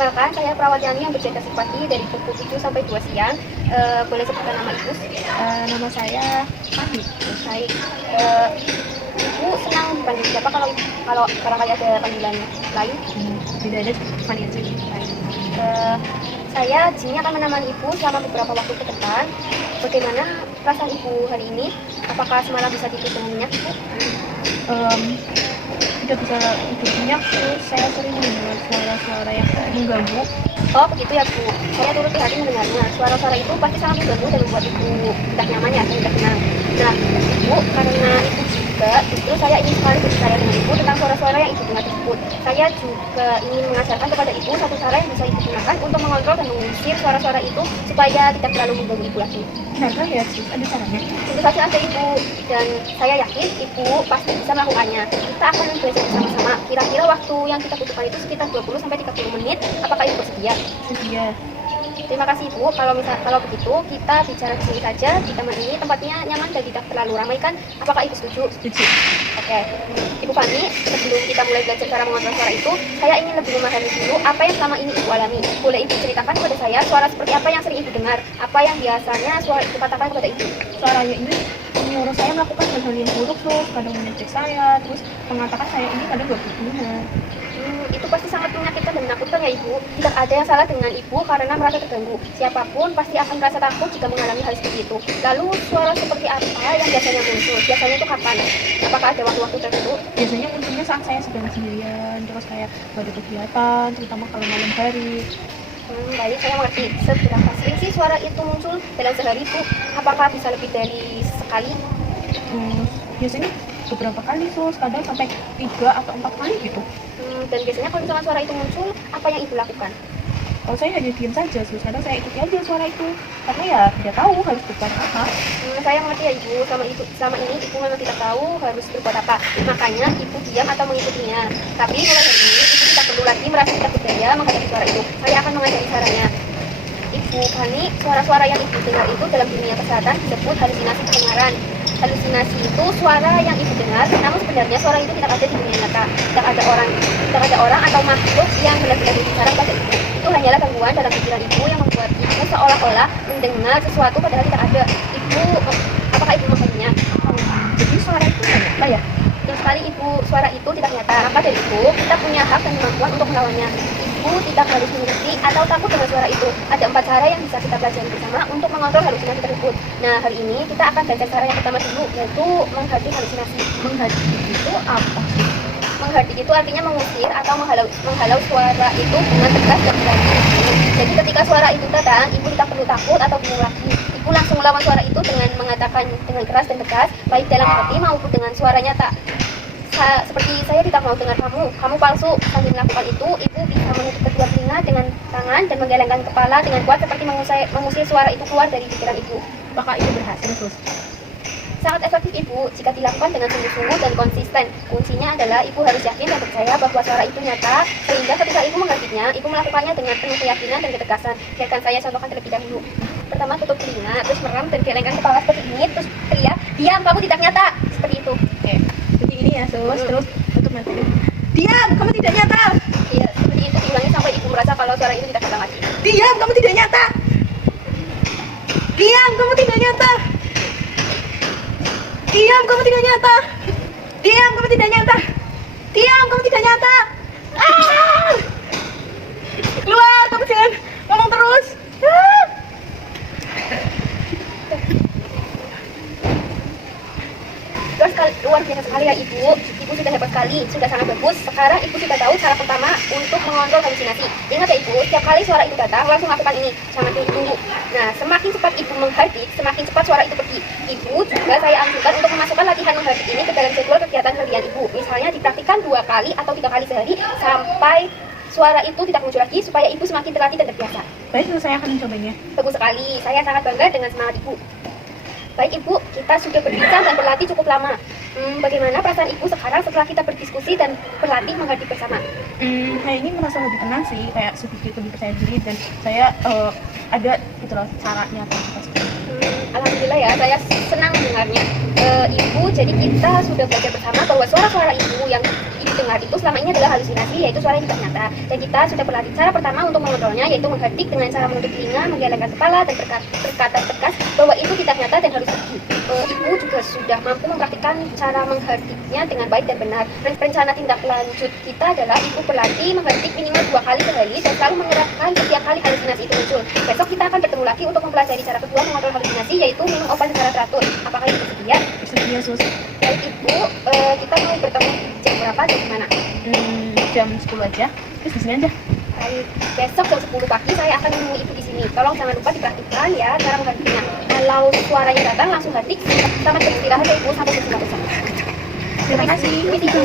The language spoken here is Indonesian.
Perkenalkan, saya perawat Yani yang berjaga simpati dari pukul 7 sampai 2 siang. Boleh sebutkan nama Ibu? Nama saya Fahmi. Baik. Ibu senang dipanggil siapa kalau barangkali ada panggilan lain? Tidak ada, Fahmi aja. Baik. Saya di sini akan menemani Ibu selama beberapa waktu ke depan. Bagaimana perasaan Ibu hari ini? Apakah semalam bisa tidur dengan nyenyak, Ibu? Tidak bisa tidur nyenyak, terus saya sering mendengar suara-suara yang mengganggu. Oh begitu ya Bu, saya turut prihatin mendengarnya. Suara-suara itu pasti sangat mengganggu dan membuat Ibu tidak nyaman ya, tidak tenang. Nah Ibu, karena itu juga justru saya ingin sekali berbicara dengan Ibu tentang suara-suara yang Ibu dengar tersebut. Saya juga ingin mengajarkan kepada Ibu satu cara yang bisa Ibu gunakan untuk mengontrol dan mengusir suara-suara itu supaya tidak terlalu mengganggu Ibu lagi. Kenapa ya, sus? Ada caranya? Tentu saja ada Ibu, dan saya yakin Ibu pasti bisa melakukannya. Kita akan belajar bersama-sama. Kira-kira waktu yang kita butuhkan itu sekitar 20-30 menit. Apakah Ibu bersedia? Sedia. Terima kasih Ibu. Kalau begitu kita bicara di sini saja. Di taman ini tempatnya nyaman dan tidak terlalu ramai kan? Apakah Ibu setuju? Setuju. Oke. Ibu Fani, sebelum kita mulai belajar cara mengontrol suara itu, saya ingin lebih memahami dulu apa yang selama ini Ibu alami. Boleh Ibu ceritakan kepada saya suara seperti apa yang sering Ibu dengar? Apa yang biasanya suara Ibu katakan kepada Ibu? Suaranya ini menyuruh saya melakukan hal-hal yang buruk, sus. Kadang menyakiti saya, terus mengatakan saya ini kadang gak berguna. Itu pasti sangat menyakitkan dan menakutkan ya Ibu. Tidak ada yang salah dengan Ibu karena merasa terganggu. Siapapun pasti akan merasa takut jika mengalami hal seperti itu. Lalu suara seperti apa yang biasanya muncul? Biasanya itu kapan? Apakah ada waktu-waktu tertentu? Biasanya munculnya saat saya sedang sendirian, terus kayak gak ada kegiatan, terutama kalau malam hari. Baik, saya mengerti. Seberapa sering sih suara itu muncul dalam sehari itu? Apakah bisa lebih dari sekali? Biasanya beberapa kali, sus. Kadang sampai 3 atau 4 kali gitu. Dan biasanya kalau misalnya suara itu muncul, apa yang Ibu lakukan? Kalau saya hanya diam saja, sus. Kadang saya ikuti aja suara itu, karena ya tidak tahu harus berbuat apa. Saya mengerti ya Ibu, selama ini Ibu memang tidak tahu harus berbuat apa. Makanya Ibu diam atau mengikutinya. Tapi mulai dari ini Ibu tidak perlu lagi merasa tidak berdaya menghadapi suara itu. Saya akan mengajari caranya. Ibu Fani, suara-suara yang Ibu dengar itu dalam dunia kesehatan disebut halusinasi pendengaran. Halusinasi itu suara yang Ibu dengar, namun sebenarnya suara itu tidak ada di dunia nyata. Tidak ada orang atau makhluk yang benar-benar berbicara pada Ibu. Itu hanyalah gangguan dalam pikiran Ibu yang membuat Ibu seolah-olah mendengar sesuatu padahal tidak ada. Apakah Ibu memahaminya? Jadi suara itu apa ya? Betul sekali Ibu, suara itu tidak nyata. Maka dari itu, kita punya hak dan kemampuan untuk melawannya. Ibu tidak harus mengerti atau takut dengan suara itu. Ada 4 cara yang bisa kita pelajari bersama untuk mengontrol halusinasi tersebut. Nah, hari ini kita akan belajar cara yang pertama dulu, yaitu menghardik halusinasi. Menghardik itu apa? Menghardik itu artinya mengusir atau menghalau suara itu dengan tegas dan berani. Jadi ketika suara itu datang, Ibu tidak perlu takut atau bingung lagi. Ibu langsung melawan suara itu dengan mengatakan dengan keras dan tegas, baik dalam hati maupun dengan suara nyata. Seperti saya tidak mau dengar kamu palsu. Sambil melakukan itu, Ibu bisa menutup kedua telinga dengan tangan dan menggelengkan kepala dengan kuat seperti mengusir suara itu keluar dari pikiran Ibu. Apakah itu berhasil, sus? Sangat efektif Ibu jika dilakukan dengan sungguh-sungguh dan konsisten. Kuncinya adalah Ibu harus yakin dan percaya bahwa suara itu nyata, sehingga ketika Ibu menghardiknya, Ibu melakukannya dengan penuh keyakinan dan ketegasan. Biarkan saya contohkan terlebih dahulu. Pertama, tutup telinga, terus merem dan gelengkan kepala seperti ini, terus teriak, diam, kamu tidak nyata. Seperti itu. Oke. Seperti ini ya, sus. Terus tutup mata. Diam, kamu tidak nyata. Iya, seperti itu diulangi sampai Ibu merasa kalau suara itu tidak datang lagi. Diam, kamu tidak nyata. Diam, kamu tidak nyata. Diam, kamu tidak nyata. Diam, kamu tidak nyata. Diam, kamu tidak nyata. Keluar, kamu jangan ngomong terus. Luar biasa sekali ya Ibu. Ibu sudah hebat sekali, sudah sangat bagus. Sekarang Ibu sudah tahu cara pertama untuk mengontrol halusinasi. Ingat ya Ibu, setiap kali suara itu datang langsung lakukan ini, jangan tunggu. Nah, semakin cepat Ibu menghardik, semakin cepat suara itu pergi. Ibu juga saya anjurkan untuk memasukkan latihan menghardik ini ke dalam jadwal kegiatan harian Ibu. Misalnya dipraktikkan 2 kali atau 3 kali sehari sampai suara itu tidak muncul lagi supaya Ibu semakin terlatih dan terbiasa. Baik, saya akan mencobanya. Bagus sekali, saya sangat bangga dengan semangat Ibu. Baik Ibu, kita sudah berbincang dan berlatih cukup lama. Bagaimana perasaan Ibu sekarang setelah kita berdiskusi dan berlatih menghardik bersama? Saya ini merasa lebih tenang sih, kayak sedikit lebih percaya diri dan saya ada gitu loh caranya. Alhamdulillah alhamdulillah ya, saya senang mendengarnya. Ibu, jadi kita sudah belajar bersama bahwa suara-suara ibu yang ibu dengar itu selama ini adalah halusinasi, yaitu suara yang tidak nyata. Dan kita sudah berlatih cara pertama untuk mengontrolnya, yaitu mengherdik dengan cara menutup telinga, menggelengkan kepala, dan berkata tegas bahwa itu tidak nyata dan harus pergi. Ibu juga sudah mampu mempraktikkan cara mengherdiknya dengan baik dan benar. Rencana tindak lanjut kita adalah ibu berlatih mengherdik minimal 2 kali sehari dan selalu mengerahkan setiap kali halusinasi itu muncul. Besok kita akan bertemu lagi untuk mempelajari cara kedua mengontrol halusinasi, yaitu minum obat secara teratur. Apakah ibu bersedia? Bersedia, Sus. Baik ibu, kita mau bertemu jam berapa dan di mana? Jam 10 aja. Terus di sini aja. Baik, besok jam 10 pagi saya akan menemui ibu di sini. Tolong jangan lupa dipraktikkan ya cara mengherdiknya. Kalau suaranya datang langsung herdik. Selamat beristirahat ya ibu, sampai jumpa besok. Terima kasih. Ibu.